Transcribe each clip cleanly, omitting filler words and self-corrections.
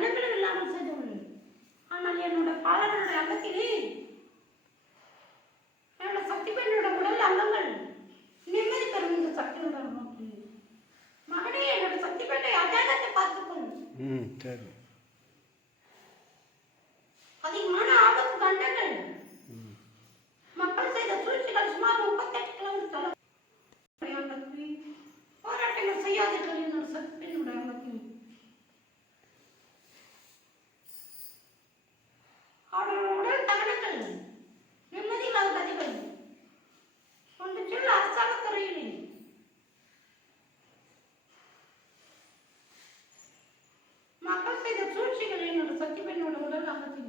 கண்டங்களும் இல்லாமல் செய்தவள். ஆனால் என்னோட பாலனுடைய அங்கத்திலே என்னோட சக்தி பெண்ணோட உடல் அங்கங்கள் நிம்மதி தரும். இந்த சக்தியோட நோக்கி மகனே, என்னோட சக்தி பெண்ணை அடையாளத்தை பார்த்துக்கொள். சரி. அதிகமான ஆபத்து கண்டங்கள் மக்கள் செய்த சூழ்ச்சிகள் சுமார் 38 கிலோமீட்டர் போராட்டங்கள் செய்யாதீர்கள். என்னோட சக்தியினுடைய அங்கத்தில் அவர்களோட உடல் தகனங்கள் நிம்மதியில்லாத கதிகள் ஒன்று சொல்ல அரசாங்கத் துறையிலே மக்கள் செய்த சூழ்ச்சிகள் என்னோட சக்தி பெண்ணோட உடல் அங்கத்தில்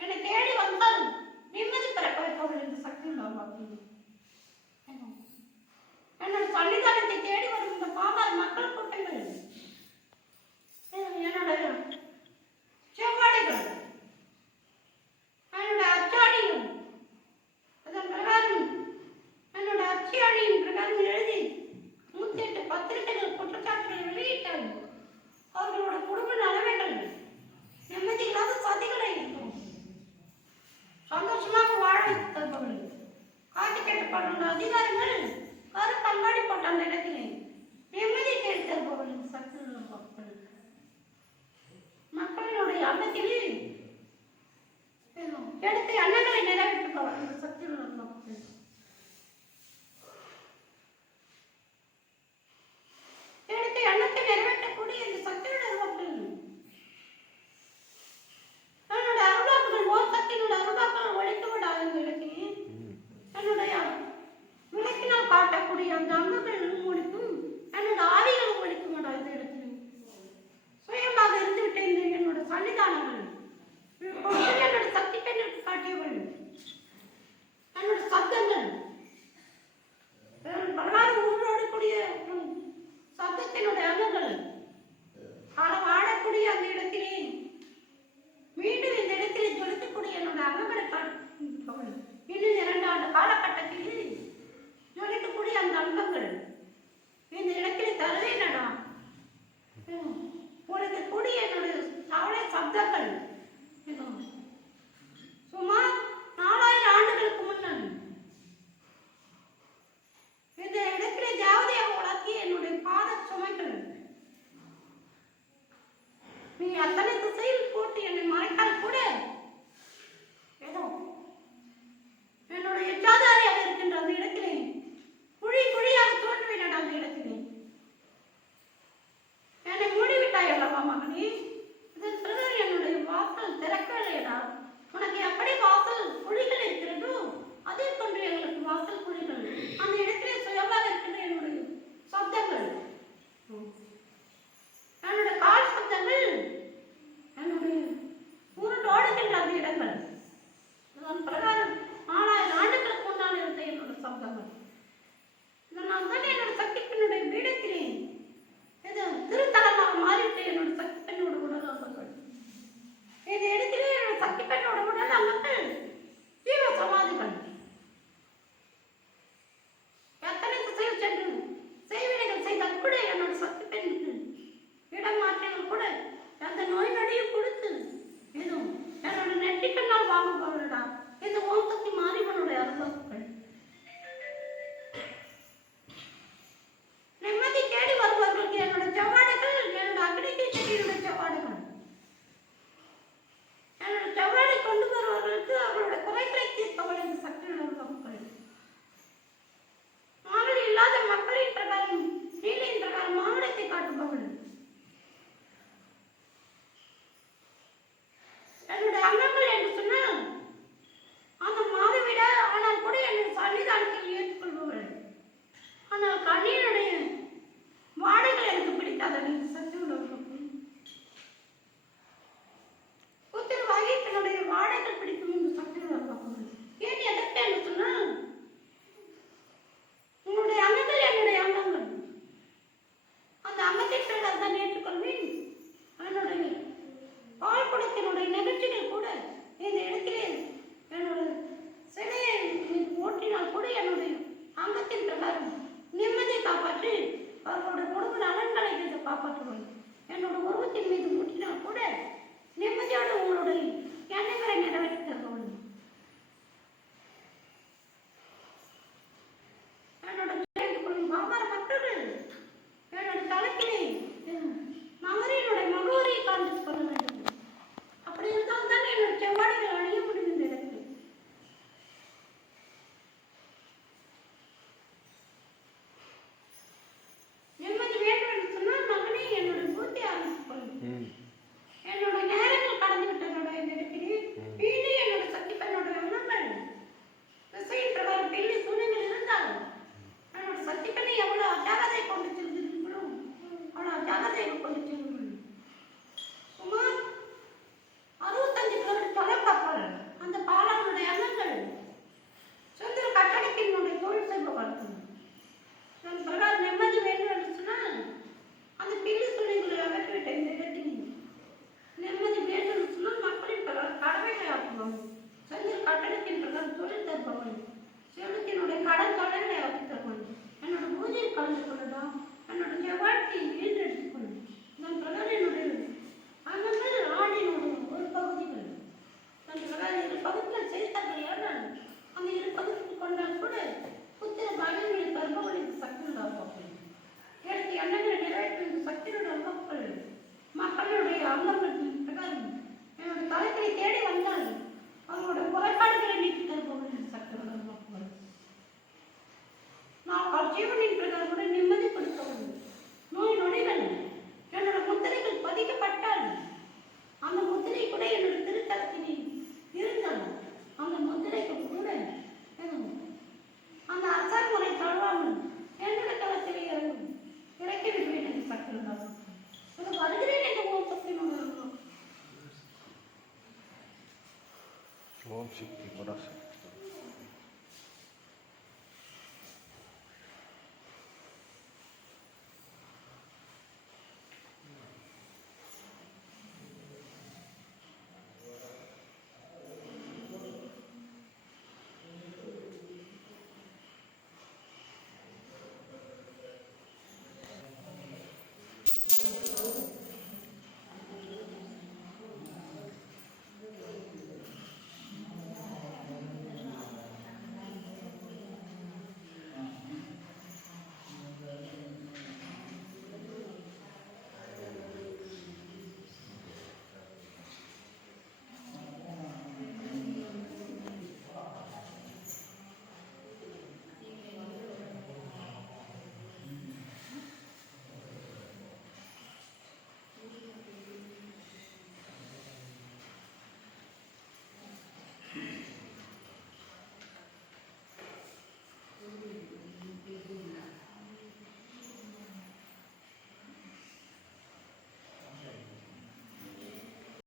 என்னை தேடி வந்தால் நிம்மதி பெறப்போவர்கள் என்று சக்தி உள்ளவர்கள். என்னோட சன்னிதானத்தை தேடி வரும் இந்த பாமர மக்கள் கூட்டங்கள் என்னோட செவ்வாடைகள் என்னோட அச்சாடியும் அதன் பிரகாரம் என்னோட அச்சியாடியின் பிரகாரம் எழுதி 108 பத்திரிகைகள் குற்றச்சாட்டுகளை வெளியிட்டார்கள். அவர்களோட குடும்ப நிலைமைகள் நிம்மதி இல்லாத சதிகளை சந்தோஷமாக வாழ தருபவர்கள் காட்டி கேட்டப்பட்ட அதிகாரிகள் கருப்பல்லாடி போட்ட அந்த இடத்திலே நிம்மதி தேடி தருபவர்கள் சக்தி மக்கள் மக்களினுடைய அன்னத்தில் எடுத்து அன்னங்களை நிறைவேற்றுபவர்கள் சக்தி மக்கள். எடுத்து அன்னத்தை நிறைவேற்றக்கூடிய இந்த சக்தியுடைய மக்கள் என்னோட அருளாக்குகள் மோசத்தினுடைய அருளாக்கள் ஒழிக்கப்படாத இடத்திலே என்னுடைய விளக்கினால் காட்டக்கூடிய அந்த அங்கங்களும் ஒழிக்கும், என்னோட ஆதிகளும் ஒழிக்க மாட்டாத இடத்திலே சுயமாக இருந்துவிட்ட இந்த என்னோட சன்னிதானங்கள் என்னோட சக்தி பெண்ணுக்கு காட்டியவள் என்னோட சத்தங்கள் பலவாறு உருளோடு கூடிய சத்தத்தினுடைய அங்கங்கள் வாழக்கூடிய அந்த இடத்திலே மீண்டும் இந்த இடத்திலே ஜொலிக்கக்கூடிய என்னோட அங்கங்களை இன்னும் 2 ஆண்டு காலகட்டத்தில் ஜொலிக்கக்கூடிய அந்த அங்கங்கள் இந்த இடத்திலே தருவேனடா உனக்கு கூடிய என்னுடைய அவளை சப்தங்கள் சுமார் 4000 ஆண்டுகளுக்கு முன்னால் இந்த இடத்திலே ஜாவதியாக வளர்த்திய என்னுடைய பாத சுமைகள் நீ அத்தனை திசையில் போட்டு என்னை மறைத்தால் கூட ஏதோ என்னோட எச்சாதாரியாக இருக்கின்ற அந்த இடத்திலே குழி குழியாக தோன்றுவேன். அந்த இடத்திலே என்னை மூடிவிட்டாய் அல்லவா மகனே, இதன் பிறகு என்னுடைய வாசல் திறக்கலையடா. உனக்கு எப்படி வாசல் குழிகள் இருக்கிறதோ அதே போன்று எங்களுக்கு வாசல் குழிகள் அந்த இடத்திலே சுயமாக இருக்கின்ற என்னுடைய சப்தங்கள் என்னோட கால் சப்தங்கள் என்னுடைய உருண்டோடுகின்ற அந்த இடங்கள் அதன் பிரகாரம் 4000 ஆண்டுகளுக்கு முன்னால் இருந்த என்னோட சப்தங்கள். இதனால் தான் என்னோட சக்தி பெண்ணுடைய பீடத்திலே இது திருத்தலமாக மாறிவிட்டு என்னோட சக்தி பெண்ணோட உடல் அங்கங்கள் இந்த இடத்திலே என்னோட சக்தி பெண்ணோட உடல் அங்கங்கள் ஜீவ சமாதிகள் எத்தனை திசையில் சென்று செய்வினைகள் செய்தால் கூட என்னோட சக்தி பெண்ணுக்கு இடம் மாற்றினால் கூட அந்த நோய் நொடியும் கொடுத்து எதுவும் என்னோட நெற்றிக்கண்ணால் வாங்குபவர்களா இந்த ஓசக்தி மாறிவனுடைய அருள்கள் நிம்மதி தேடி வருபவர்களுக்கு என்னோட செவ்வாடைகள் என்னோட அக்னிக்கு செடியுடைய செவ்வாடைகள் என்னோட செவ்வாடை கொண்டு வருபவர்களுக்கு அவர்களோட குறைகளை தீர்ப்பவர்கள் இந்த சக்தியுள்ள மக்கள் மாவடி இல்லாத மக்களின் பிரகாரம் நீலின் பிரகாரம் மாவட்டத்தை காட்டுபவர்கள் காப்பாற்றுவேன். என்னோட உருவத்தின் மீது முட்டினால் கூட நிம்மதியோடு உங்களுடைய எண்ணங்களை நிறைவேற்ற